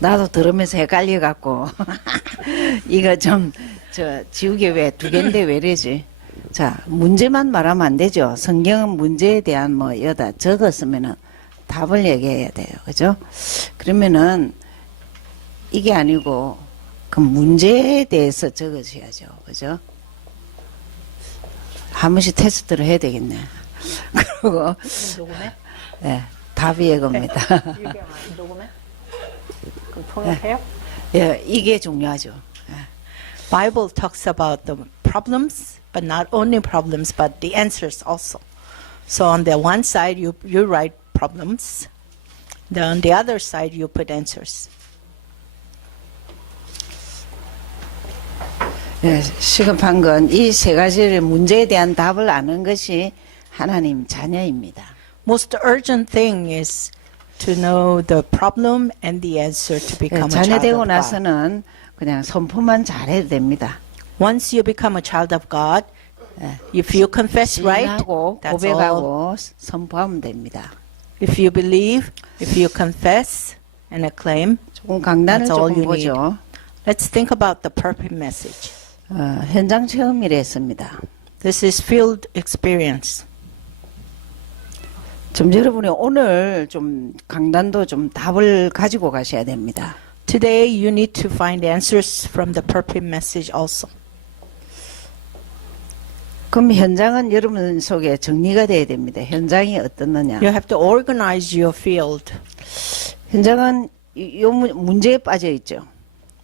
나도 들으면서 헷갈려갖고 이거 좀 지우개 왜 두 개인데 왜 이러지? 자, 문제만 말하면 안 되죠. 성경은 문제에 대한 뭐 여다 적었으면은 답을 얘기해야 돼요. 그죠? 그러면은 이게 아니고 그 문제에 대해서 적으셔야죠. 그죠? 한 번씩 테스트를 해야 되겠네. 그리고 네, 답이 이겁니다. 그럼 통역해요? 예, 이게 중요하죠. Bible talks about the problems, but not only problems, but the answers also. So on the one side, you write problems. Then on the other side, you put answers. 예, 시급한 건 이 세 가지의 문제에 대한 답을 아는 것이 하나님 자녀입니다. Most urgent thing is to know the problem and the answer to 예, become a 자녀 child 되고 of God. 나서는 그냥 선포만 잘해도 됩니다. Once you become a child of God, if you confess right, 하고 that's all. 고백하고 선포하면 됩니다. If you believe, if you confess and acclaim, 조금 강단을 That's all 조금 you need. 보죠. let's think about the perfect message. 현장 체험이라 했습니다. This is field experience. 좀 여러분이 오늘 좀 강단도 좀 답을 가지고 가셔야 됩니다. Today, you need to find answers from the perfect message also. 그럼 현장은 여러분 속에 정리가 돼야 됩니다. 현장이 어떻느냐. You have to organize your field. 현장은 요 문제에 빠져 있죠.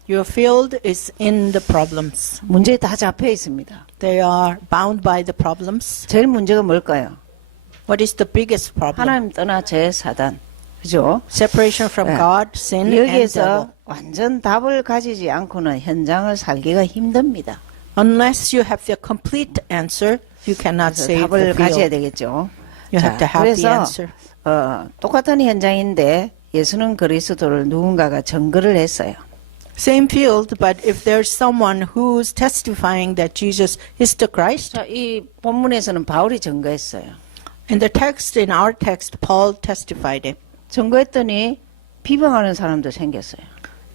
Your field is in the problems. 문제에 다 잡혀 있습니다. They are bound by the problems. 제일 문제가 뭘까요? What is the biggest problem? 하나님 떠나 제 사단. 그죠? Separation from 네. God, sin, and 여기에서 devil. 완전 답을 가지지 않고는 현장을 살기가 힘듭니다. Unless you have the complete answer, you cannot 그래서 save 답을 the 가져야 field. 되겠죠. You have to have the 그래서 answer. 똑같은 현장인데 예수는 그리스도를 누군가가 증거를 했어요. Same field, but if there's someone who's testifying that Jesus is the Christ, 자, 이 본문에서는 바울이 증거했어요. in the text, in our text, Paul testified it. 증거했더니 비방하는 사람도 생겼어요.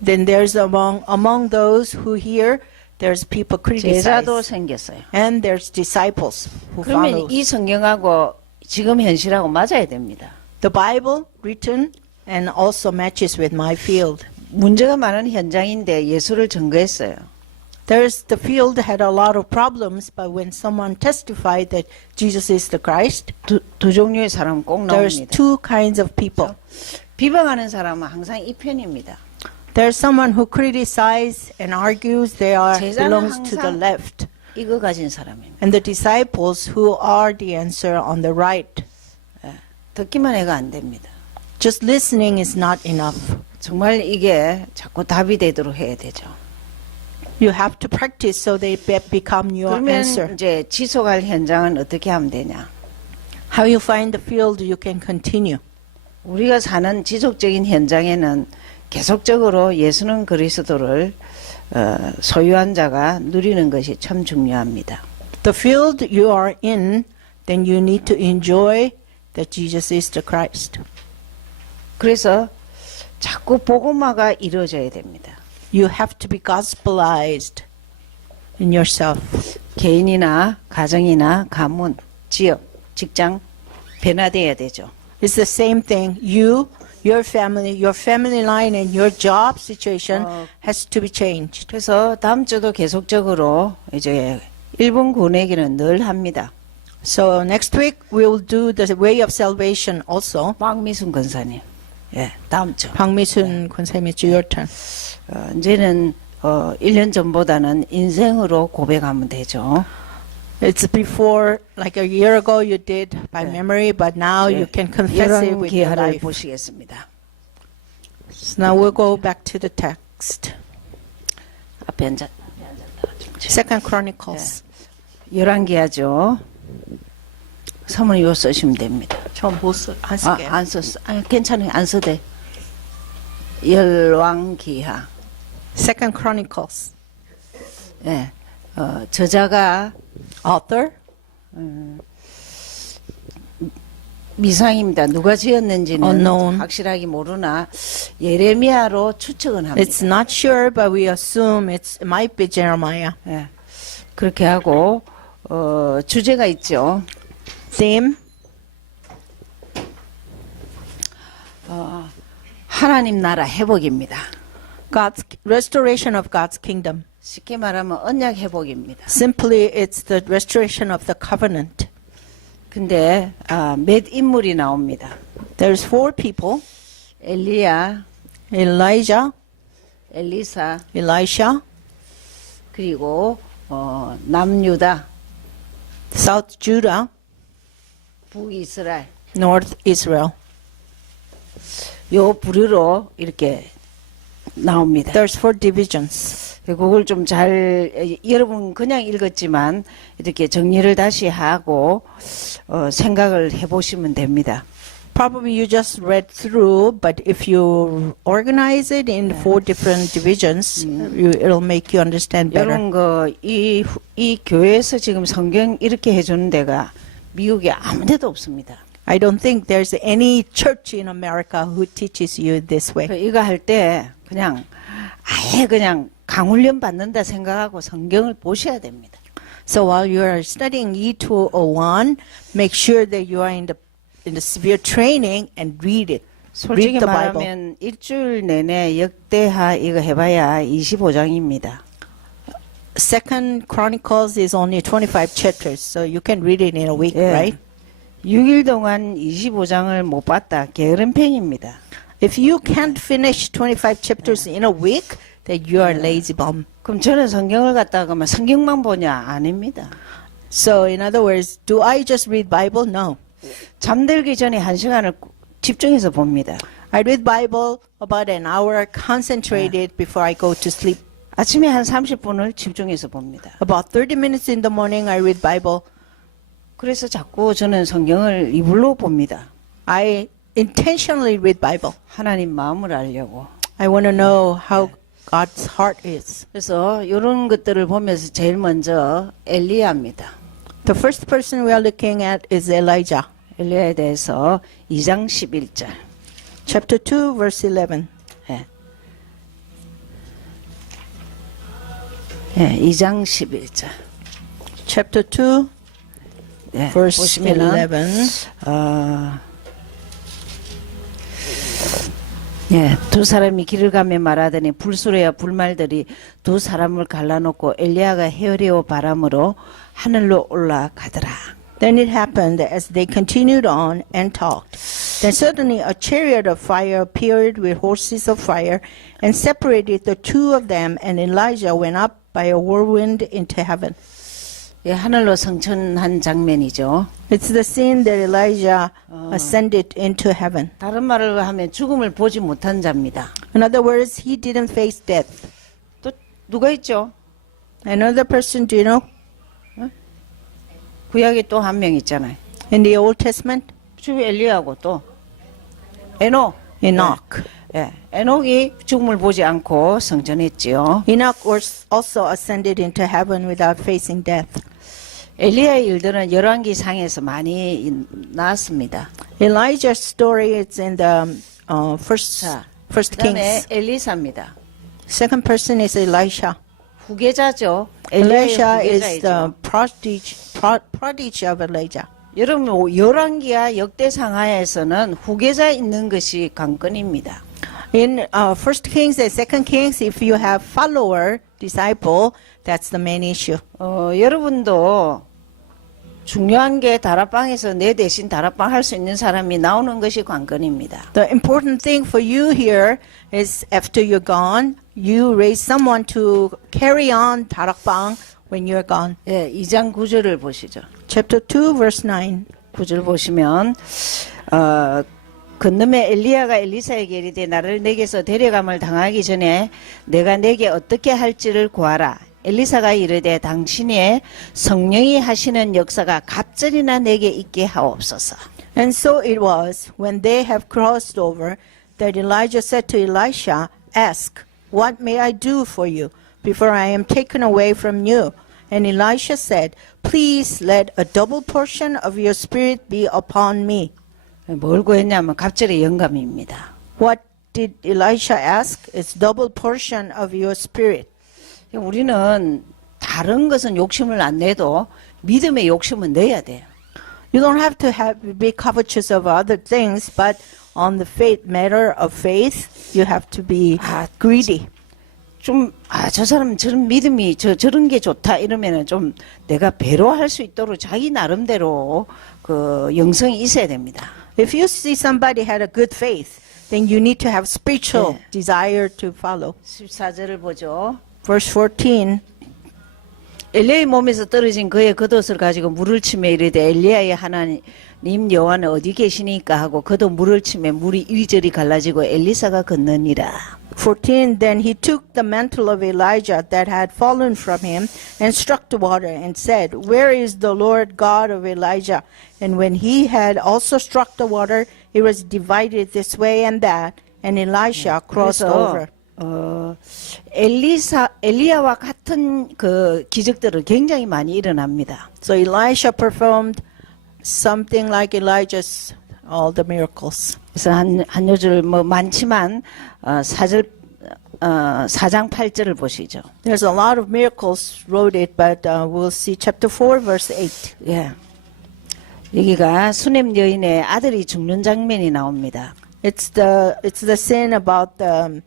Then there's among those who hear, there's people 제자도 criticize, 생겼어요. and there's disciples who 그러면 follow. 이 성경하고 지금 현실하고 맞아야 됩니다. The Bible written and also matches with my field. 문제가 많은 현장인데 예수를 증거했어요. There's the field had a lot of problems, but when someone testified that Jesus is the Christ, 두 종류의 사람 꼭 there's 나옵니다. two kinds of people. 비방하는 사람은 항상 이 편입니다. There's someone who criticizes and argues they are 제자는 belongs to the 항상 left, 이거 가진 사람입니다. and the disciples who are the answer on the right. 듣기만 해가 안 됩니다. Just listening is not enough. 정말 이게 자꾸 답이 되도록 해야 되죠. You have to practice so they become your 그러면 answer. 이제 지속할 현장은 어떻게 하면 되냐? How you find the field you can continue. 우리가 사는 지속적인 현장에는 계속적으로 예수는 그리스도를 소유한 자가 누리는 것이 참 중요합니다. The field you are in, then you need to enjoy that Jesus is the Christ. 그래서 자꾸 복음화가 이루어져야 됩니다. You have to be gospelized in yourself. 개인이나 가정이나 가문, 지역, 직장 변화돼야 되죠. It's the same thing. You, your family line and your job situation has to be changed. 그래서 다음 주도 계속적으로 이제 일본 군내기는 늘 합니다. So next week we will do the way of salvation also. 박미순 권사님. 예, 다음 주. 박미순 권사님, it's your turn. 이제는 1년 전보다는 인생으로 고백하면 되죠. It's before, like a year ago you did by memory, but now you can confess it 이런 with your 기회를 life. 보시겠습니다. So now we'll go back to the text. 앞에 앉아. Second Chronicles. 열왕기하죠. 사모님 이거 쓰시면 됩니다. 전 못 써, 안 쓸게요. 안 썼어. 괜찮아요. 안 써도 돼. 열왕기하. Second Chronicles. 예. 저자가 Author 미상입니다. 누가 지었는지는 Unknown. 확실하게 모르나 예레미야로 추측은 합니다. It's not sure, but we assume it might be Jeremiah. 예. 그렇게 하고 주제가 있죠. Theme, 하나님 나라 회복입니다. God's restoration of God's kingdom. 쉽게 말하면 언약 회복입니다. Simply, it's the restoration of the covenant. 근데 몇 인물이 나옵니다. There's 4 people, 엘리야, Elijah, 엘리사, Elisha, 그리고 남유다, South Judah, 북이스라엘. North Israel. 요 부류로 이렇게 나옵니다. There's 4 divisions. 그걸 좀 잘 여러분 그냥 읽었지만 이렇게 정리를 다시 하고 생각을 해보시면 됩니다. Probably you just read through, but if you organize it in 4 different divisions, it'll make you understand better. 여러분 이 교회에서 지금 성경 이렇게 해주는 데가 미국에 아무 데도 없습니다. I don't think there's any church in America who teaches you this way. 이거 할 때 그냥 아예 그냥 강훈련 받는다 생각하고 성경을 보셔야 됩니다. So while you are studying E201, make sure that you are in the severe training and read it. 솔직히 Read the Bible. 말하면 일주일 내내 역대하 이거 해봐야 25장입니다. Second Chronicles is only 25 chapters, so you can read it in a week, 예. right? 6일 동안 25장을 못 봤다. 게으름팽입니다. If you can't finish 25 chapters in a week, then you are lazy bum. 그럼 저는 성경을 갖다가 막 성경만 보냐? 아닙니다. So in other words, do I just read Bible? No. 잠들기 전에 1시간을 집중해서 봅니다. I read Bible about an hour concentrated before I go to sleep. 아침에 한 30분을 집중해서 봅니다. About 30 minutes in the morning, I read Bible. 그래서 자꾸 저는 성경을 이불로 봅니다. I intentionally read Bible. 하나님 마음을 알려고. I want to know how God's heart is. 그래서 이런 것들을 보면서 제일 먼저 엘리야입니다. The first person we are looking at is Elijah. 엘리야에 대해서 2장 11절. Chapter 2, verse 11. 예. 예, 2장 11절. Chapter 2, 예, verse 보시면은 11. 예, 두 사람이 길을 가며 말하더니 불수레와 불말들이 두 사람을 갈라놓고 엘리야가 헤어리오 바람으로 하늘로 올라가더라. Then it happened as they continued on and talked. Then suddenly a chariot of fire appeared with horses of fire and separated the two of them, and Elijah went up by a whirlwind into heaven. 예, 하늘로 승천한 장면이죠. It's the scene that Elijah ascended into heaven. 다른 말을 하면 죽음을 보지 못한 자입니다. In other words, he didn't face death. 또 누가 있죠? Another person, do you know? 구약에 또 한 명 있잖아요. In the Old Testament? 주위 엘리야하고 또 에녹. Enoch. 예, 에녹이 죽음을 보지 않고 승천했지요. Enoch was also ascended into heaven without facing death. 엘리야의 일들은 열왕기상에서 많이 나왔습니다. Elijah's story is in the first 자, Kings. 그다음에 엘리사입니다. Second person is Elisha. 후계자죠. Elisha 엘리야의 is the 후계자이죠. prodigy of Elijah. 여러분 열왕기와 역대상하에서는 후계자 있는 것이 관건입니다. In First Kings and Second Kings, if you have follower, disciple, that's the main issue. 여러분도 중요한 게 다락방에서 내 대신 다락방 할 수 있는 사람이 나오는 것이 관건입니다. The important thing for you here is after you're gone, you raise someone to carry on 다락방 when you're gone. 예, 2장 9절을 보시죠. Chapter 2, verse 9. 9절 보시면 그놈의 엘리야가 엘리사에게 이르되 나를 내게서 데려감을 당하기 전에 내가 내게 어떻게 할지를 구하라. 엘리사가 이르되 당신의 성령이 하시는 역사가 갑절이나 내게 있게 하옵소서. And so it was, when they have crossed over, that Elijah said to Elisha, Ask, what may I do for you before I am taken away from you? And Elisha said, Please let a double portion of your spirit be upon me. 뭘 구했냐면 갑절의 영감입니다. What did Elisha ask? It's double portion of your spirit. 우리는 다른 것은 욕심을 안 내도 믿음의 욕심은 내야 돼요. You don't have to be covetous of other things, but on the faith matter of faith, you have to be greedy. 저 사람 저런 믿음이 저런 게 좋다 이러면은 좀 내가 배려할 수 있도록 자기 나름대로 그 영성이 있어야 됩니다. If you see somebody had a good faith, then you need to have spiritual desire to follow. 14절을 보죠. Verse 14. 엘리야의 몸에서 떨어진 그의 겉옷을 가지고 물을 치며 이르되 엘리야의 하나님 여호와는 어디 계시니까 하고 그도 물을 치며 물이 이리저리 갈라지고 엘리사가 걷느니라. 14. Then he took the mantle of Elijah that had fallen from him and struck the water and said, Where is the Lord God of Elijah? And when he had also struck the water, it was divided this way and that, and Elisha crossed over. 엘리야와 같은 그 기적들을 굉장히 많이 일어납니다. So Elisha performed something like Elijah's all the miracles. 그래서 한 요절 뭐 많지만 4장 8절을 보시죠. There's a lot of miracles wrote it, but we'll see chapter 4, verse 8. 예. 여기가 수넴 여인의 아들이 죽는 장면이 나옵니다. It's the sin about the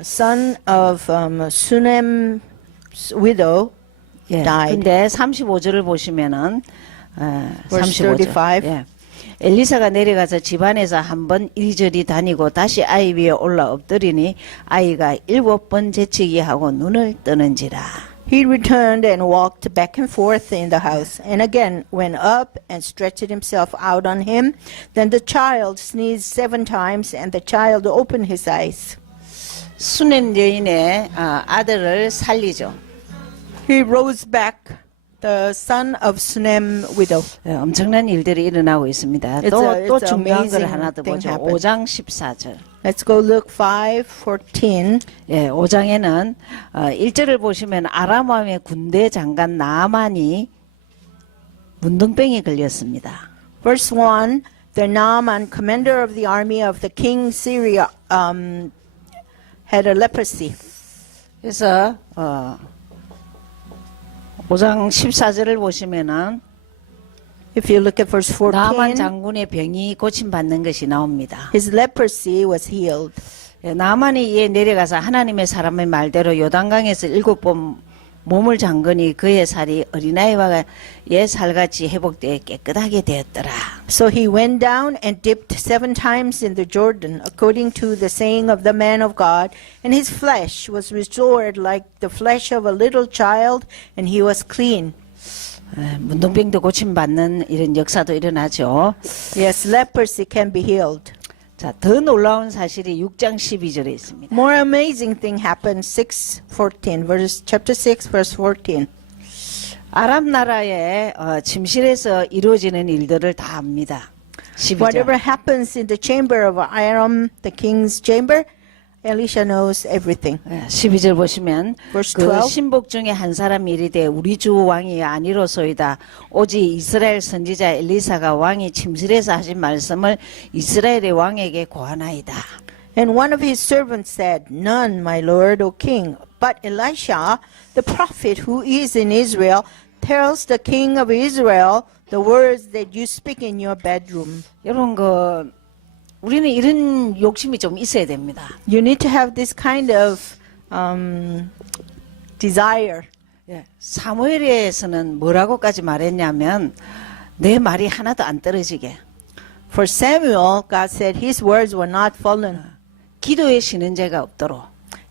son of Sunem's widow died. 근데 35절을 보시면은 Verse 35절. 35. 예. 엘리사가 내려가서 집안에서 한번 이리저리 다니고 다시 아이 위에 올라 엎드리니 아이가 7번 재치기 하고 눈을 뜨는지라. He returned and walked back and forth in the house, and again went up and stretched himself out on him. Then the child sneezed 7 times, and the child opened his eyes. 수넴 여인의 아들을 살리죠. He rose back, the son of Sunem widow. 예, 엄청난 일들이 일어나고 있습니다. It's 또 a 중요한 걸 amazing 하나 더 thing 보죠. happened. 5장 14절. Let's go Luke 5:14. 예, 5장에는 1절을 보시면 아람 왕의 군대 장관 나아만이 문둥병에 걸렸습니다. Verse 1, the Naaman, commander of the army of the king Syria, had a leprosy. 그래서 5장 14절을 보시면은 If you look at verse 나아만 14, 장군의 병이 고침받는 것이 나옵니다. his leprosy was healed. 예, 나아만이 이에 내려가서 하나님의 사람의 말대로 요단강에서 7번 몸을 잠그니 그의 살이 어린아이와 옛 살같이 회복되어 깨끗하게 되었더라. So he went down and dipped 7 times in the Jordan, according to the saying of the man of God, and his flesh was restored like the flesh of a little child, and he was clean. 문둥병도 고침받는 이런 역사도 일어나죠. Yes, leprosy can be healed. 자, 더 놀라운 사실이 6장 12절에 있습니다. More amazing thing happened, 6:14, chapter 6, verse 14. 아람 나라의 침실에서 이루어지는 일들을 다 압니다. 12절. Whatever happens in the chamber of Aram, the king's chamber, Elisha knows everything. 12절 보시면 Verse 그 12. 신복 중에 한 사람이 이르되 우리 주 왕이 아니로소이다. 오직 이스라엘 선지자 엘리사가 왕이 침실에서 하신 말씀을 이스라엘의 왕에게 고하나이다. And one of his servants said, None, my lord, O king. But Elisha, the prophet who is in Israel, tells the king of Israel the words that you speak in your bedroom. 이런 거 우리는 이런 욕심이 좀 있어야 됩니다. You need to have this kind of desire. 사무엘에서는 뭐라고까지 말했냐면 내 말이 하나도 안 떨어지게. For Samuel, God said his words were not fallen. 기도에 쉬는 죄가 없도록.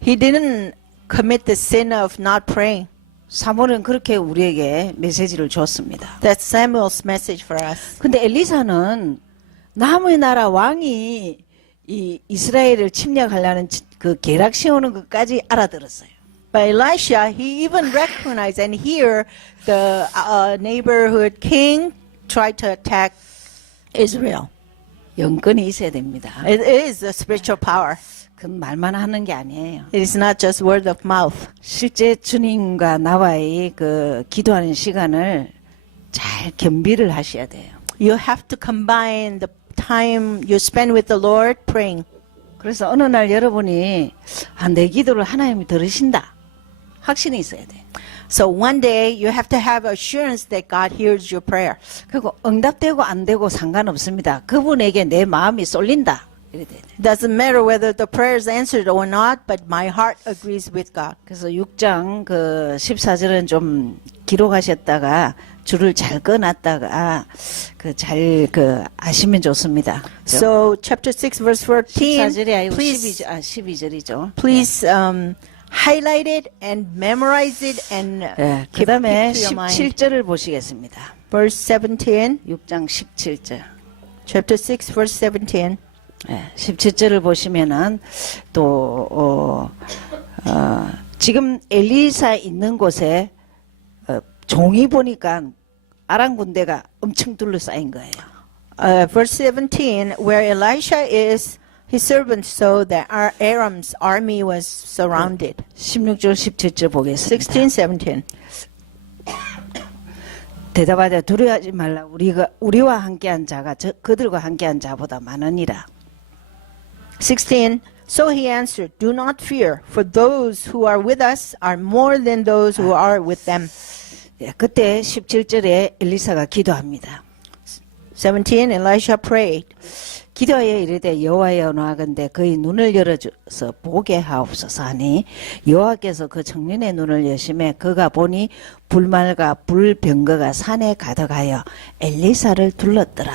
He didn't commit the sin of not praying. 사무엘은 그렇게 우리에게 메시지를 줬습니다. That's Samuel's message for us. 근데 엘리사는 남의 나라 왕이 이 이스라엘을 침략하려는 그 계략 세우는 것까지 알아들었어요. But Elisha, he even recognized and hear the neighborhood king tried to attack Israel. 영권이 있어야 됩니다. It is a spiritual power. 그건 말만 하는 게 아니에요. It is not just word of mouth. 실제 주님과 나와의 그 기도하는 시간을 잘 겸비를 하셔야 돼요. You have to combine the time you spend with the Lord praying. 그래서 어느 날 여러분이 내 기도를 하나님이 들으신다. 확신이 있어야 돼. So one day you have to have assurance that God hears your prayer. 그리고 응답되고 안 되고 상관없습니다. 그분에게 내 마음이 쏠린다. 이래 돼야 돼. Doesn't matter whether the prayer is answered or not, but my heart agrees with God. 그래서 6장 14절은 좀 기록하셨다가 줄을 잘 꺼놨다가 아시면 좋습니다. So chapter 6 verse 14, 14절이 아니고 please 12절이죠. please highlight it and memorize it and 네, keep 그다음에 it to your mind. 17절을 보시겠습니다. Verse 17, 6장 17절. chapter 6 verse 17. 17절을 보시면은 또 지금 엘리사 있는 곳에 종이 보니까 아람 군대가 엄청 둘러싸인 거예요. Verse 17, where Elisha is, his servants saw that our Aram's army was surrounded. 16절 17절 보겠습니다. 16, 17. 대답하되 두려워하지 말라. 우리와 함께한 자가 그들과 함께한 자보다 많으니라. 16, so he answered, do not fear, for those who are with us are more than those who are with them. 예, 그때 17절에 엘리사가 기도합니다. 17, Elisha prayed. 기도하여 이르되 여호와여 나아간대 그의 눈을 열어줘서 보게 하옵소서 하니 여호와께서 그 청년의 눈을 여심해 그가 보니 불말과 불병거가 산에 가득하여 엘리사를 둘렀더라.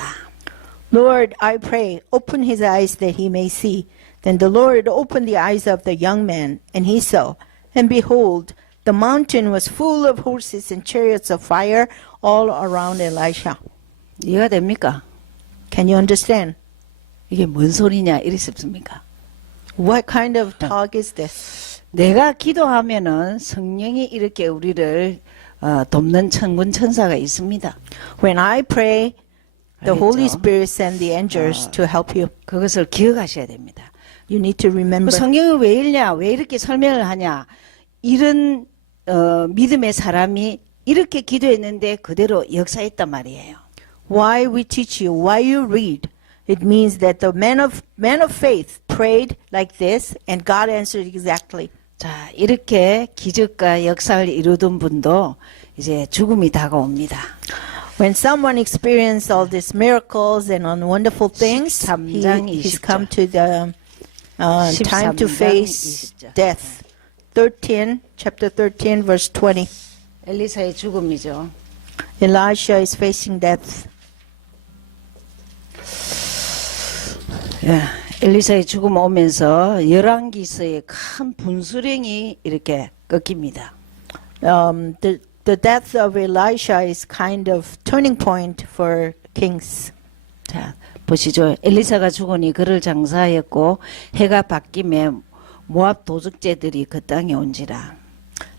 Lord, I pray, open his eyes that he may see. Then the Lord opened the eyes of the young man, and he saw. And behold, the mountain was full of horses and chariots of fire all around Elisha. 이해가 됩니까? Can you understand? 이게 뭔 소리냐 이랬습니까? What kind of talk is this? 내가 기도하면은 성령이 이렇게 우리를 돕는 천군 천사가 있습니다. When I pray, the 알겠죠? Holy Spirit sends the angels to help you. 그것을 기억하셔야 됩니다. You need to remember. 성경이 왜 읽냐? 왜 이렇게 설명을 하냐? 이런 믿음의 사람이 이렇게 기도했는데 그대로 역사했단 말이에요. Why we teach you, why you read. It means that the man of faith prayed like this, and God answered exactly. 자, 이렇게 기적과 역사를 이루던 분도 이제 죽음이 다가옵니다. When someone experienced all these miracles and wonderful things, 13장 he's 20절. come to the time to 13장 face 20절. death. 13, chapter 13, verse 20. 엘리사의 죽음이죠. Elisha is facing death. 예, 엘리사의 죽음 오면서 열왕기서의 큰 분수령이 이렇게 꺾입니다. The death of Elisha is kind of turning point for kings. 자, 보시죠. 엘리사가 죽으니 그를 장사하였고 해가 바뀜에 모압 도적제들이 그 땅에 온지라.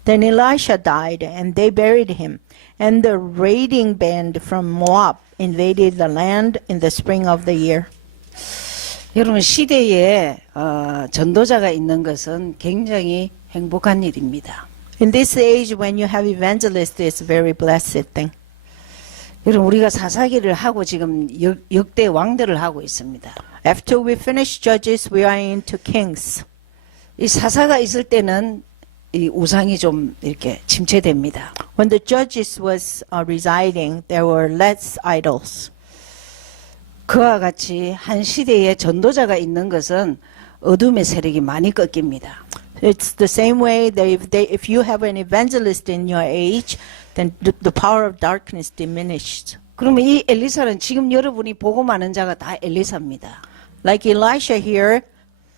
Then Elisha died, and they buried him. And the raiding band from Moab invaded the land in the spring of the year. 여러분 시대에 전도자가 있는 것은 굉장히 행복한 일입니다. In this age, when you have evangelists, it's a very blessed thing. 여러분 우리가 사사기를 하고 지금 역대 왕들을 하고 있습니다. After we finish Judges, we are into Kings. 이 사사가 있을 때는 이 우상이 좀 이렇게 침체됩니다. When the Judges was residing, there were less idols. 그와 같이 한 시대에 전도자가 있는 것은 어둠의 세력이 많이 꺾입니다. It's the same way that if you have an evangelist in your age, then the power of darkness diminished. 그러면 이 엘리사는 지금 여러분이 보고 많은 자가 다 엘리사입니다. Like Elisha here,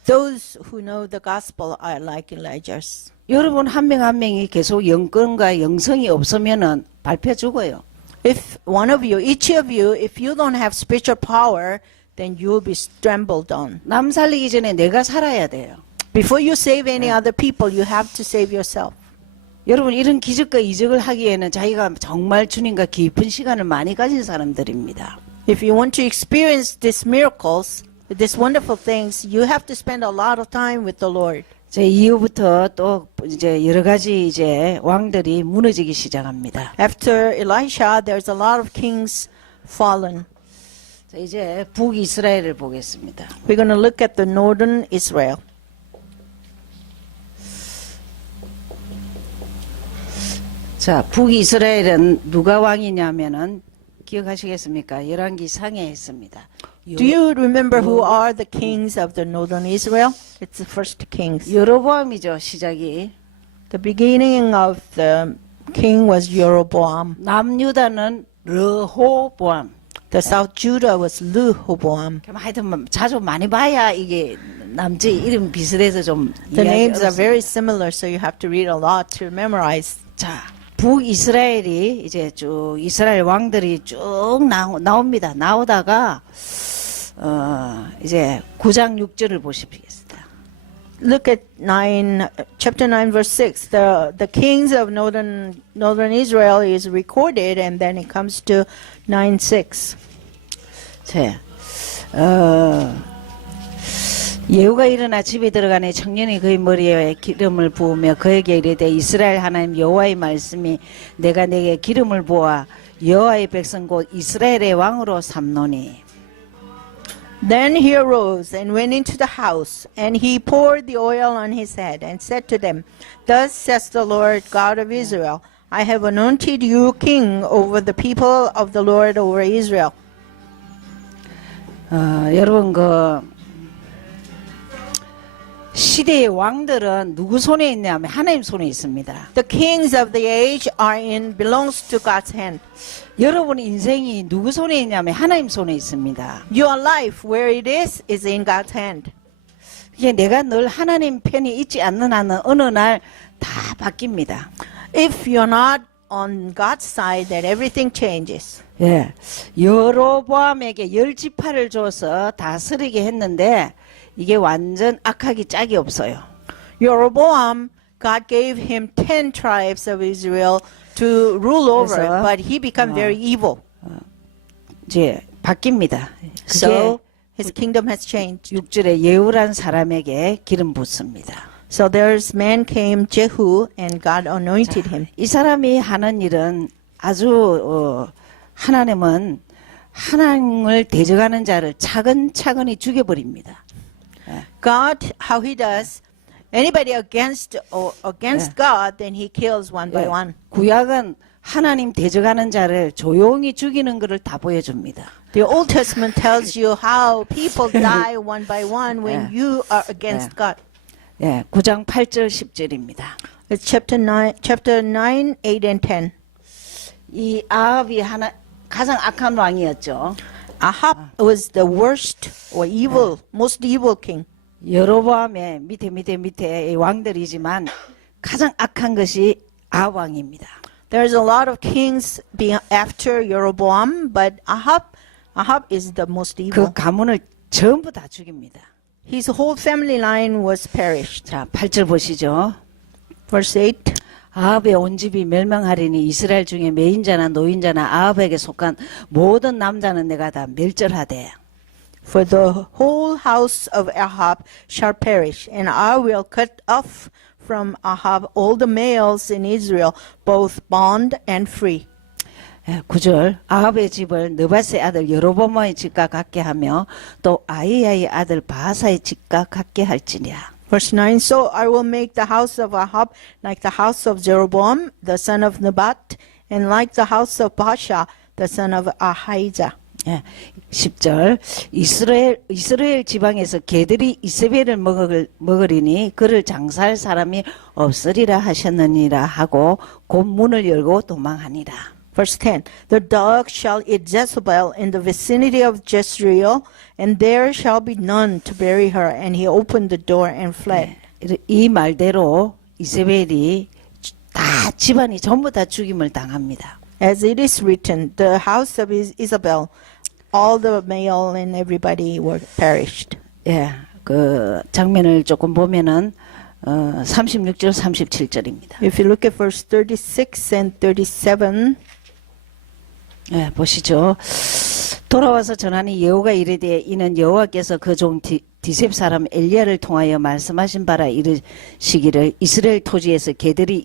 those who know the gospel are like Elijah's. 여러분 한 명 한 명이 계속 영권과 영성이 없으면은 밟혀 죽어요. If one of you, each of you, if you don't have spiritual power, then you will be trampled on. 남 살리기 전에 내가 살아야 돼요. Before you save any other people, you have to save yourself. 여러분 이런 기적과 이적을 하기에는 자기가 정말 주님과 깊은 시간을 많이 가진 사람들입니다. If you want to experience these miracles, these wonderful things, you have to spend a lot of time with the Lord. 제 이후부터 또 이제 여러 가지 이제 왕들이 무너지기 시작합니다. After Elisha, there's a lot of kings fallen. 자, 이제 북이스라엘을 보겠습니다. We're going to look at the northern Israel. 자, 북이스라엘은 누가 왕이냐면은 기억하시겠습니까? 열왕기상에 있습니다. Do you remember who are the kings of the northern Israel? It's the first kings. 여로보암이죠, 시작이. The beginning of the king was Jeroboam. 남유다는 르호보암. The south Judah was Rehoboam. 그럼 하여튼 뭐 자주 많이 봐야 이게 남지 이름 비슷해서 좀 The 이해하기 names are 어렵습니다. very similar, so you have to read a lot to memorize. 자, 북이스라엘이 이제 쭉 이스라엘 왕들이 쭉 나옵니다. 나오다가 이제 9장 6절을 보시겠습니다. Look at chapter 9, verse 6. The kings of northern Israel is recorded, and then it comes to 9:6. 자, 예후가 일어나 집에 들어가니 청년이 그의 머리에 기름을 부으며 그에게 이르되 이스라엘 하나님 여호와의 말씀이 내가 내게 기름을 부어 여호와의 백성 곧 이스라엘의 왕으로 삼노니. Then he arose and went into the house, and he poured the oil on his head, and said to them, Thus says the Lord God of Israel, I have anointed you king over the people of the Lord over Israel. 여러분 시대의 왕들은 누구 손에 있냐면 하나님 손에 있습니다. The kings of the age belongs to God's hand. 여러분 인생이 누구 손에 있냐면 하나님 손에 있습니다. Your life, where it is in God's hand. 이게 내가 늘 하나님 편이 있지 않는 한은 어느 날 다 바뀝니다. If you're not on God's side, then everything changes. 예, 여로보암에게 10지파를 줘서 다스리게 했는데 이게 완전 악하기 짝이 없어요. Jeroboam, God gave him 10 tribes of Israel to rule over, 그래서, but he became very evil. 이제 바뀝니다. So 그게 his kingdom has changed. 6절에 예후란 사람에게 기름 붓습니다. So there's man came Jehu, and God anointed him. 이 사람이 하는 일은 아주 하나님은 하나님을 대적하는 자를 차근차근히 죽여버립니다. God, how he does, anybody against God, then he kills one by one. 구약은 하나님 대적하는 자를 조용히 죽이는 것을 다 보여줍니다. The Old Testament tells you how people die one by one when you are against God. 예, 9장 8절 10절입니다. It's chapter 9, 8, and 10. 이 아합이 가장 악한 왕이었죠. Ahab was the worst or evil, most evil king. 여로보암의 밑에 왕들이지만 가장 악한 것이 아합 왕입니다. There's a lot of kings being after Jeroboam, but Ahab is the most evil. 그 가문을 전부 다 죽입니다. His whole family line was perished. 자, 8절 보시죠. Verse 8. 아합의 온 집이 멸망하리니 이스라엘 중에 매인자나 노인자나 아합에게 속한 모든 남자는 내가 다 멸절하되. For the whole house of Ahab shall perish, and I will cut off from Ahab all the males in Israel, both bond and free. 9절 아합의 집을 느바스의 아들 여로보암의 집과 같게 하며 또 아히야의 아들 바하사의 집과 같게 할지니라. Verse 9, So I will make the house of Ahab like the house of Jeroboam, the son of Nebat, and like the house of Baasha, the son of Ahijah. 10절 이스라엘 지방에서 개들이 이세벨을 먹으리니 그를 장사할 사람이 없으리라 하셨느니라 하고 곧 문을 열고 도망하니라. Verse 10, The dog shall eat Jezebel in the vicinity of Jezreel, and there shall be none to bury her. And he opened the door and fled. 이 말대로 이세벨이 다 집안이 전부 다 죽임을 당합니다. As it is written, the house of Isabel, all the male and everybody were perished. 예, 그 장면을 조금 보면은 36절 37절입니다. If you look at verse 36 and 37, 예, 보시죠. 돌아와서 전하니 여호가 이르되 이는 여호와께서 그 종 디셉 사람 엘리야를 통하여 말씀하신 바라 이르시기를 이스라엘 토지에서 개들이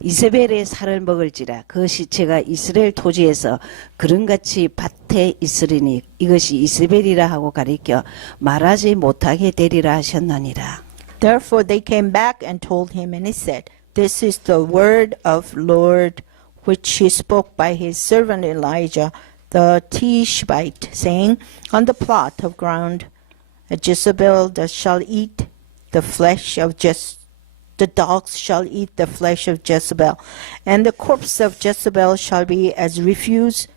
이세벨의 살을 먹을지라 그 시체가 이스라엘 토지에서 그런같이 밭에 있으리니 이것이 이세벨이라 하고 가리켜 말하지 못하게 되리라 하셨느니라. Therefore they came back and told him, and he said, This is the word of Lord which he spoke by his servant Elijah the Tishbite, saying, On the plot of ground at Jezebel that shall eat the flesh of the dogs shall eat the flesh of Jezebel, and the corpse of Jezebel shall be as refuse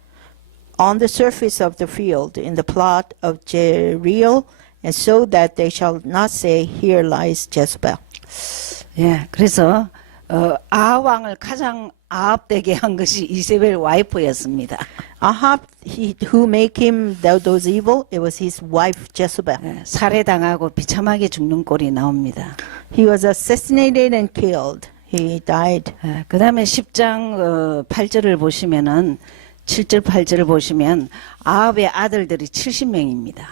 on the surface of the field in the plot of Jeriel, and so that they shall not say, Here lies Jezebel. 예, 그래서 아합 왕을 가장 아합되게 한 것이 이세벨 와이프였습니다. Ahab, who made him those evil, it was his wife Jezebel. 예, 살해당하고 비참하게 죽는 꼴이 나옵니다. He was assassinated and killed. He died. 예, 그 다음에 10장 8절을 보시면은 7절 8절을 보시면 아합의 아들들이 70명입니다.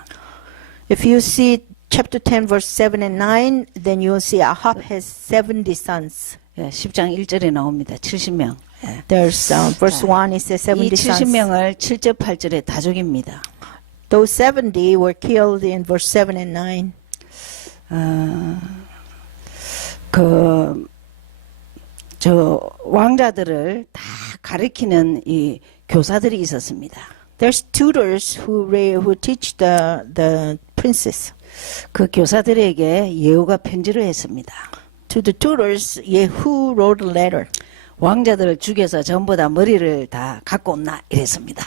If you see chapter 10 verse 7 and 9, then you will see Ahab has 70 sons. 예, 10장 1절에 나옵니다. 70명. 예. There's verse 1, it says 이 70 sons. 70명을 7절 8절에 다 죽입니다. Those 70 were killed in verse 7 and 9. 저 왕자들을 다 가르치는 이 교사들이 있었습니다. There's tutors who teach the princess. 그 교사들에게 예후가 편지를 했습니다. To the tutors, Yehu wrote a letter. 왕자들을 죽여서 전부 다 머리를 다 갖고 온나 이랬습니다.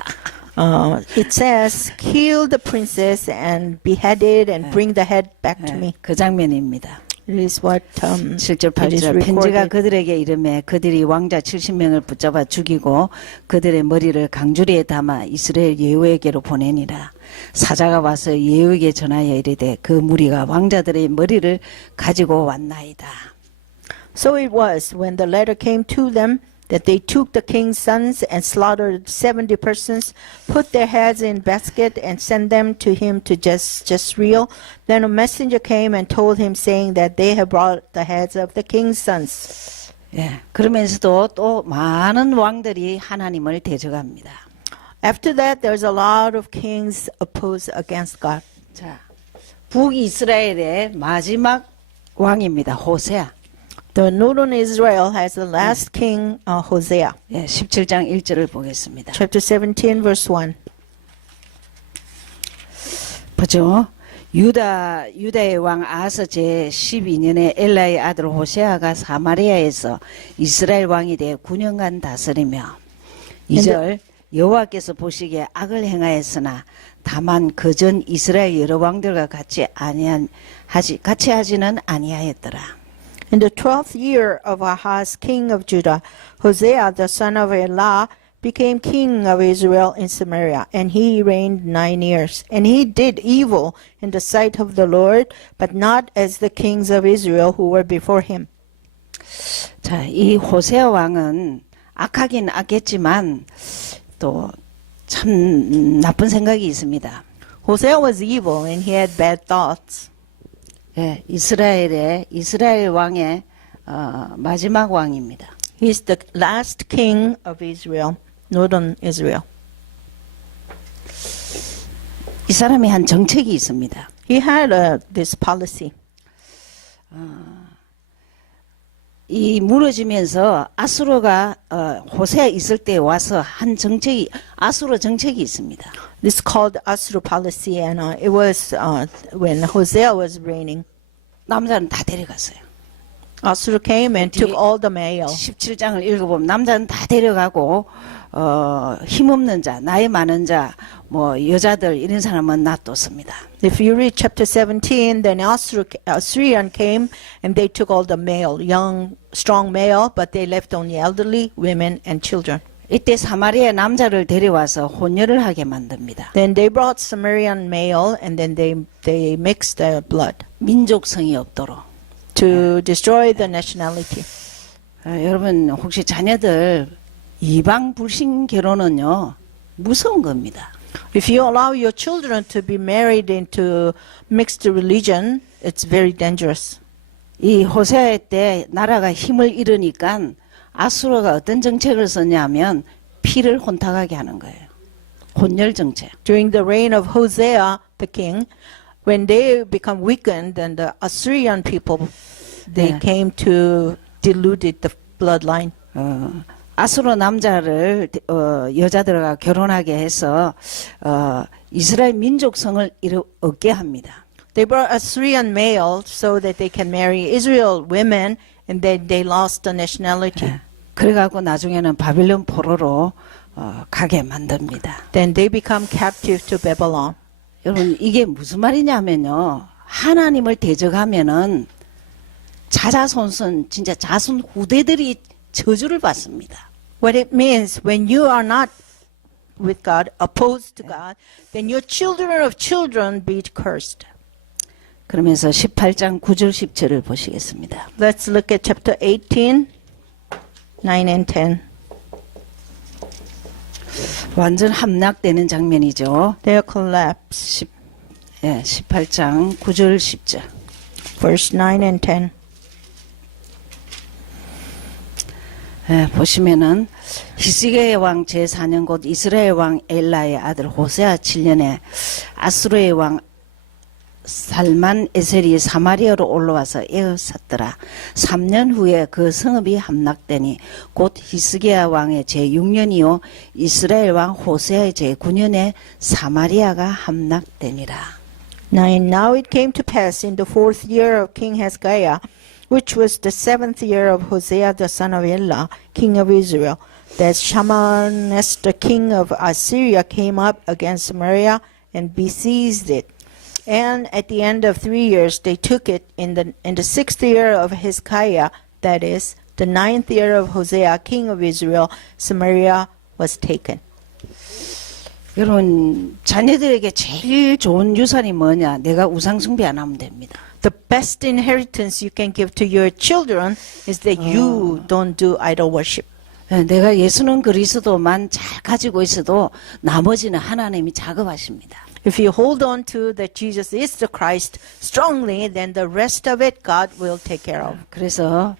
It says, kill the princess and behead it and bring the head back to me. 그 장면입니다. It is what 7절 it is 8절 편지가 recorded. 그들에게 이르매 그들이 왕자 70명을 붙잡아 죽이고 그들의 머리를 강주리에 담아 이스라엘 예후에게로 보내니라. 사자가 와서 예후에게 전하여 이르되 그 무리가 왕자들의 머리를 가지고 왔나이다. So it was when the letter came to them that they took the king's sons and slaughtered 70 persons, put their heads in basket and sent them to him to Jezreel. Then a messenger came and told him, saying that they had brought the heads of the king's sons. 예, 그러면서도 또 많은 왕들이 하나님을 대적합니다. After that, there's a lot of kings opposed against God. 자, 북이스라엘의 마지막 왕입니다. 호세아. The northern Israel has the last king, Hosea. 예, 17장 1절을 보겠습니다. Chapter 17, verse 1. 보죠. 유다의 왕 아하스 제 12년에 엘라의 아들 호세아가 사마리아에서 이스라엘 왕이 되어 9년간 다스리며 2절 여호와께서 보시기에 악을 행하였으나 다만 그전 이스라엘 여러 왕들과 같이 하지는 아니하였더라. In the 12th year of Ahaz, king of Judah, Hosea, the son of Elah, became king of Israel in Samaria, and he reigned 9 years. And he did evil in the sight of the Lord, but not as the kings of Israel who were before him. 자, 이 호세아 왕은 악하긴 악했지만 또 참 나쁜 생각이 있습니다. Hosea was evil, and he had bad thoughts. 예, 이스라엘 왕의 마지막 왕입니다. He's the last king of Israel, northern Israel. 이 사람이 한 정책이 있습니다. He had this policy. 이 무너지면서 아수르가 호세아 있을 때 와서 한 정책이 아수르 정책이 있습니다. This is called Asuru policy, and it was when Hosea was reigning. 남자는 다 데려갔어요. Asuru came and took all the male. 17장을 읽어보면 남자는 다 데려가고 힘없는 자, 나이 많은 자, 뭐 여자들 이런 사람은 놔뒀습니다. If you read chapter 17, then Assyrian came and they took all the male, young, strong male, but they left only elderly, women, and children. 이때 사마리아 남자를 데려와서 혼혈을 하게 만듭니다. Then they brought Samaritan male, and then they mixed the blood 민족성이 없도록. to destroy the nationality. 여러분 혹시 자녀들 이방 불신 결혼은요 무서운 겁니다. If you allow your children to be married into mixed religion, it's very dangerous. 이 호세아 때 나라가 힘을 잃으니까 아수르가 어떤 정책을 썼냐면 피를 혼탁하게 하는 거예요. 혼혈 정책. During the reign of Hosea the king, when they become weakened, and the Assyrian people, they Yeah. came to diluted the bloodline. 아수르 남자를 여자들과 결혼하게 해서 이스라엘 민족성을 얻게 합니다. They brought Assyrian male so that they can marry Israel women, and then they lost the nationality. 그래갖고 나중에는 바빌론 포로로 가게 만듭니다. Then they become captive to Babylon. 여러분 이게 무슨 말이냐면요. 하나님을 대적하면은 자자손손 진짜 자손 후대들이 저주를 받습니다. What it means, when you are not with God, opposed to God, then your children of children be cursed. 그러면서 18장 9절 10절을 보시겠습니다. Let's look at chapter 18, 9 and 10. 완전 함락되는 장면이죠. They collapse. 18장 9절 10절. Verse 9 and 10. 보시면은 히스기야 왕 제4년 곧 이스라엘 왕 엘라의 아들 호세아 7년에 아수르의 왕 살만 에셀이 사마리아로 올라와서 에워쌌더라. 3년 후에 그 성읍이 함락되니 곧 히스기야 왕의 제6년이요 이스라엘 왕 호세아의 제9년에 사마리아가 함락되니라. Now it came to pass in the 4th year of King Hezekiah, which was the 7th year of Hosea the son of Elah, king of Israel, that Shalmaneser king of Assyria came up against Samaria and besieged it. And at the end of 3 years they took it. In the 6th year of Hezekiah, that is, the 9th year of Hosea king of Israel, Samaria was taken. 여러분 자녀들에게 제일 좋은 유산이 뭐냐? 내가 우상 숭배 안 하면 됩니다. The best inheritance you can give to your children is that you don't do idol worship. 내가 예수는 그리스도만 잘 가지고 있어도 나머지는 하나님이 작업하십니다. If you hold on to that Jesus is the Christ strongly, then the rest of it God will take care of. 그래서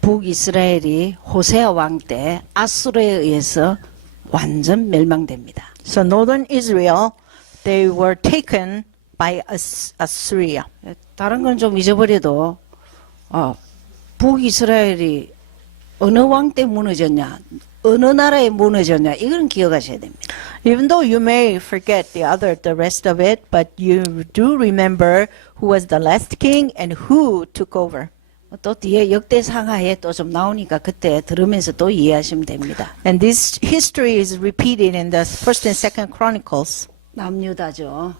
북이스라엘이 호세아 왕 때 아수르에 의해서 완전 멸망됩니다. So northern Israel, they were taken by Assyria. 다른 건 좀 잊어버려도 북이스라엘이 어느 왕 때 무너졌냐, 어느 나라에 무너졌냐, 이건 기억하셔야 됩니다. Even though you may forget the rest of it, but you do remember who was the last king and who took over. 또 뒤에 역대상하에 또 좀 나오니까 그때 들으면서 또 이해하시면 됩니다. And this history is repeated in the First and Second Chronicles. 남유다죠.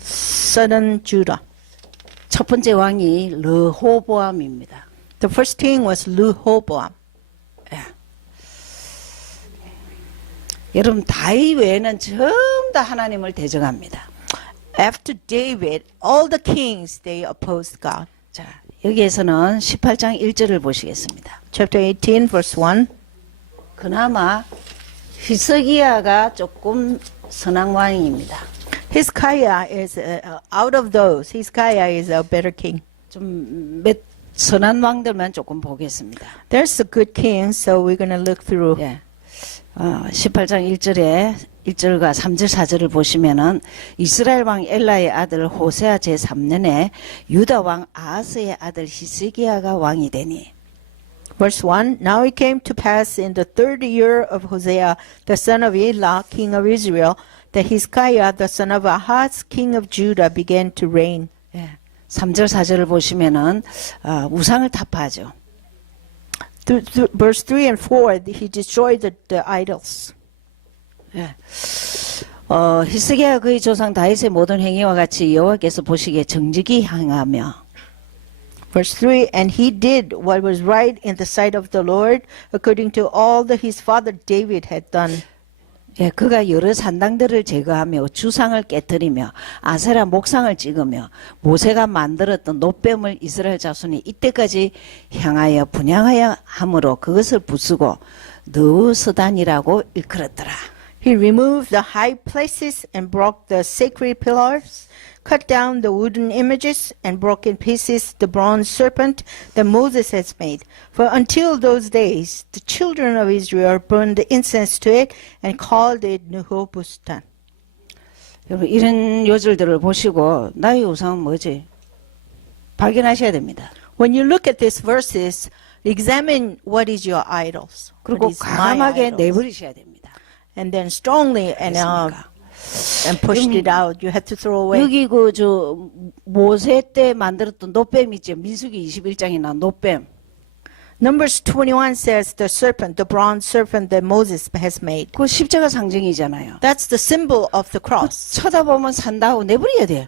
Southern Judah. 첫 번째 왕이 르호보암입니다. The first king was Rehoboam. 여러분 다윗 외에는 전부 다 하나님을 대적합니다. After David, all the kings they opposed God. 자, 여기에서는 18장 1절을 보시겠습니다. Chapter 18, verse 1. 그나마 히스기야가 조금 선한 왕입니다. Hezekiah is out of those. Hezekiah is a better king. 좀 몇 선한 왕들만 조금 보겠습니다. There's a good king, so we're going to look through. 18장 1절과 3절 4절을 보시면은 이스라엘 왕 엘라의 아들 호세아 제3년에 유다 왕 아하스의 아들 히스기야가 왕이 되니. Verse 1. Now it came to pass in the 3rd year of Hosea, the son of Elah, king of Israel, that Hezekiah, the son of Ahaz, king of Judah, began to reign. 3절 4절을 보시면은 우상을 타파하죠. Verse 3 and 4, he destroyed the idols. 히스기야 그의 조상 다윗의 모든 행위와 같이 여호와께서 보시기에 정직히 행하며. Verse 3, and he did what was right in the sight of the Lord, according to all that his father David had done. 그가 여러 산당들을 제거하며 주상을 깨뜨리며 아세라 목상을 찍으며 모세가 만들었던 노뱀을 이스라엘 자손이 이때까지 향하여 분향하여 함으로 그것을 부수고 느우스단이라고 일컬었더라. He removed the high places and broke the sacred pillars, cut down the wooden images, and broke in pieces the bronze serpent that Moses has made. For until those days, the children of Israel burned incense to it and called it Nehushtan. 여러분 이런 요절들을 보시고 나의 우상은 뭐지? 발견하셔야 됩니다. When you look at these verses, examine what is your idols. 그리고 What is my 과감하게 idols. 내버리셔야 됩니다. And then strongly and pushed it out. You have to throw away. 여기 그 저 모세 때 만들었던 노뱀 있죠. 민수기 21장이나 노뱀. Numbers 21 says the serpent, the bronze serpent that Moses has made. 그 십자가 상징이잖아요. That's the symbol of the cross. 쳐다보면 산다 하고 내버려야 돼요.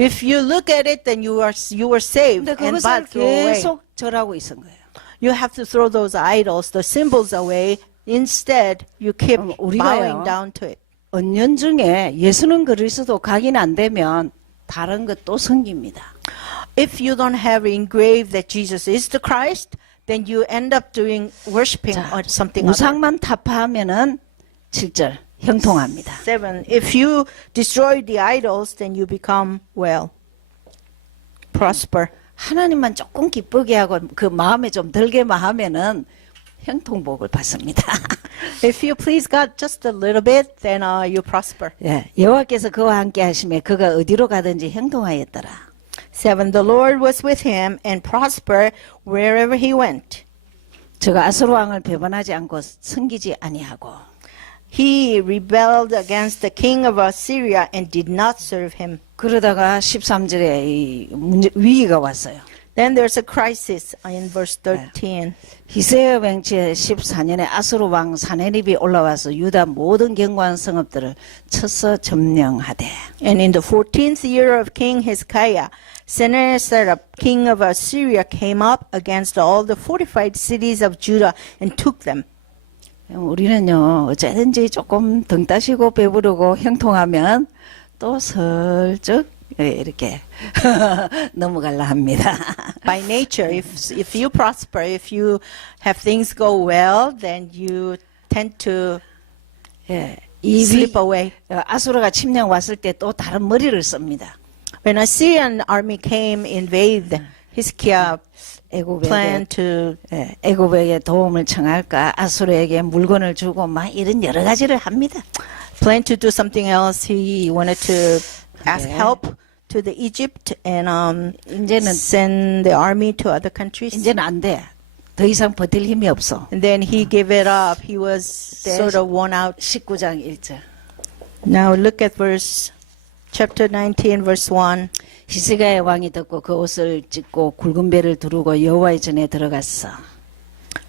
If you look at it, then you were saved 근데 and 그것을 but throw away. 계속 절하고 있은 거예요. You have to throw those idols, the symbols away. Instead, you keep 우리가요. bowing down to it. 언년 중에 예수는 그리스도 각인 안 되면 다른 것도 섬깁니다. If you don't have engraved that Jesus is the Christ, then you end up doing worshiping 자, something other. 우상만 타파하면은 7절 형통합니다. 7. If you destroy the idols, then you become well, prosper. 하나님만 조금 기쁘게 하고 그 마음에 좀 들게만 하면은 형통복을 받습니다. If you please God just a little bit, then you prosper. 예, 여호와께서 그와 함께 하심에 그가 어디로 가든지 형통하였더라. 7. The Lord was with him and prospered wherever he went. 저가 아수르 왕을 배반하지 않고 섬기지 아니하고 He rebelled against the king of Assyria and did not serve him. 그러다가 13절에 이 위기가 왔어요. Then there's a crisis in verse 13. 히스기야 왕치 14년에 아수르 왕 사네립이 올라와서 유다 모든 견고한 성읍들을 쳐서 점령하되 And in the 14th year of King Hezekiah, Sennacherib, king of Assyria, came up against all the fortified cities of Judah and took them. 우리는요 어쨌든지 조금 등 따시고 배부르고 형통하면 또 슬쩍 이렇게 넘어갈라 합니다. By nature, if you prosper, if you have things go well, then you tend to 예, 이 slip away. 아수르가 침략 왔을 때 또 다른 머리를 씁니다. When Assyrian army came invade, Hezekiah planned to 애굽에게 도움을 청할까 아수르에게 물건을 주고 막 이런 여러 가지를 합니다. plan to do something else. He wanted to ask help to the Egypt and 이제는 send the army to other countries. 이제는 안 돼. 더 이상 버틸 힘이 없어. And then he gave it up. He was sort of worn out. 19장 1절. Now look at chapter 19, verse 1. 히스기야 왕이 듣고 그 옷을 찢고 굵은 배를 두르고 여호와의 전에 들어갔어.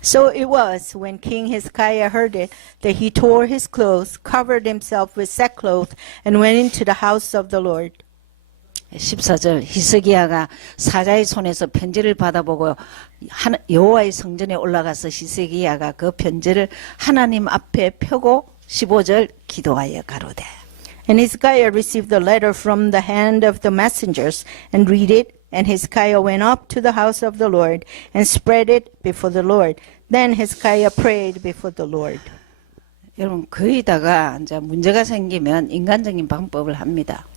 So it was when King Hezekiah heard it that he tore his clothes, covered himself with sackcloth, and went into the house of the Lord. 14절 히스기야가 사자의 손에서 편지를 받아보고 여호와의 성전에 올라가서 히스기야가 그 편지를 하나님 앞에 펴고 15절 기도하여 가로되. And Hezekiah received the letter from the hand of the messengers and read it. And Hezekiah went up to the house of the Lord and spread it before the Lord. Then Hezekiah prayed before the Lord. 여러분 거기다가 이제 문제가 생기면 인간적인 방법을 합니다.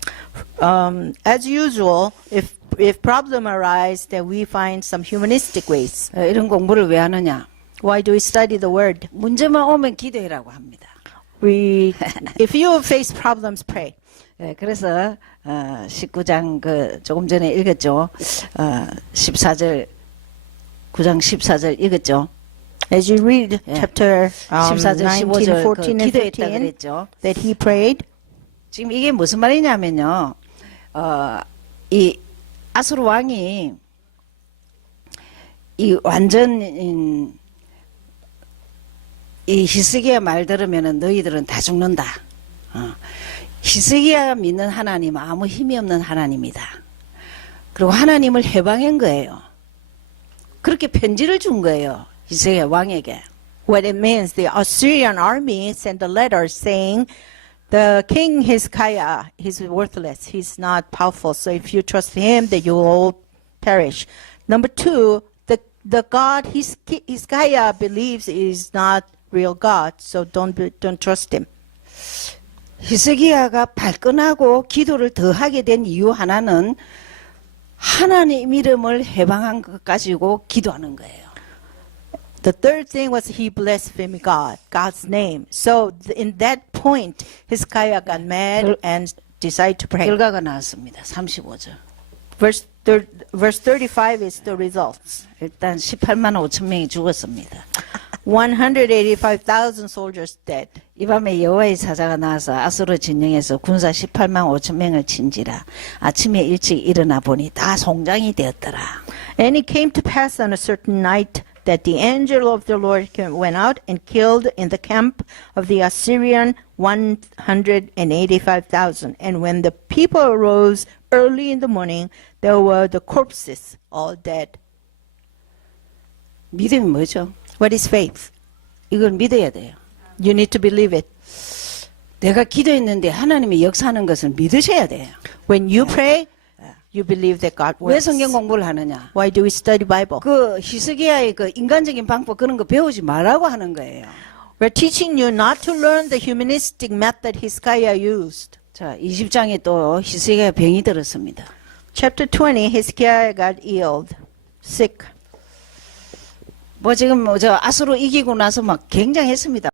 As usual, if problem arise, then we find some humanistic ways. 이런 공부를 왜 하느냐? Why do we study the word? 문제만 오면 기도해라고 합니다. If you face problems, pray. 그래서 19장 그 조금 전에 읽었죠. 14절 9장 14절 읽었죠. As you read chapter 14절 19, 15절 14, 그 and 기도했다 15, 그랬죠. that he prayed. 지금 이게 무슨 말이냐면요. 이 아수르 왕이 이 완전 이 히스기야 말 들으면은 너희들은 다 죽는다. 히스기야가 믿는 하나님은 아무 힘이 없는 하나님이다. 그리고 하나님을 해방한 거예요. 그렇게 편지를 준 거예요. 히스기야 왕에게. What it means, the Assyrian army sent a letter saying, the king Hezekiah, he's worthless, he's not powerful, so if you trust him, then you will all perish. Number 2, the God Hezekiah believes is not real God, so don't trust him. 히스기야가 발끈하고 기도를 더 하게 된 이유 하나는 하나님 이름을 해방한 것 가지고 기도하는 거예요. The third thing was he blasphemed God, God's name. So in that point, Hezekiah got mad and decided to pray. 결과가 나왔습니다. 35절. Verse 35 is the results. 일단 18만 5천 명이 죽었습니다. 185,000 soldiers dead. 이 밤에 여호와의 사자가 나와서 아수르 진영에서 군사 18만 5천 명을 친지라. 아침에 일찍 일어나 보니 다 송장이 되었더라. And it came to pass on a certain night that the angel of the Lord went out and killed in the camp of the Assyrian 185,000. And when the people arose early in the morning, there were the corpses all dead. 믿음이 뭐죠? What is faith? 이걸 믿어야 돼요. You need to believe it. 내가 기도했는데 하나님이 역사하는 것을 믿으셔야 돼요. When you pray, you believe that God 왜 works. 성경 공부를 하느냐? Why do we study Bible? 그 히스기야의 그 인간적인 방법 그런 거 배우지 말라고 하는 거예요. We're teaching you not to learn the humanistic method Hezekiah used. 자, 20장에 또 히스기야 병이 들었습니다. Chapter 20, Hezekiah got ill, sick. 뭐 지금 뭐 저 아수르 이기고 나서 막 굉장했습니다.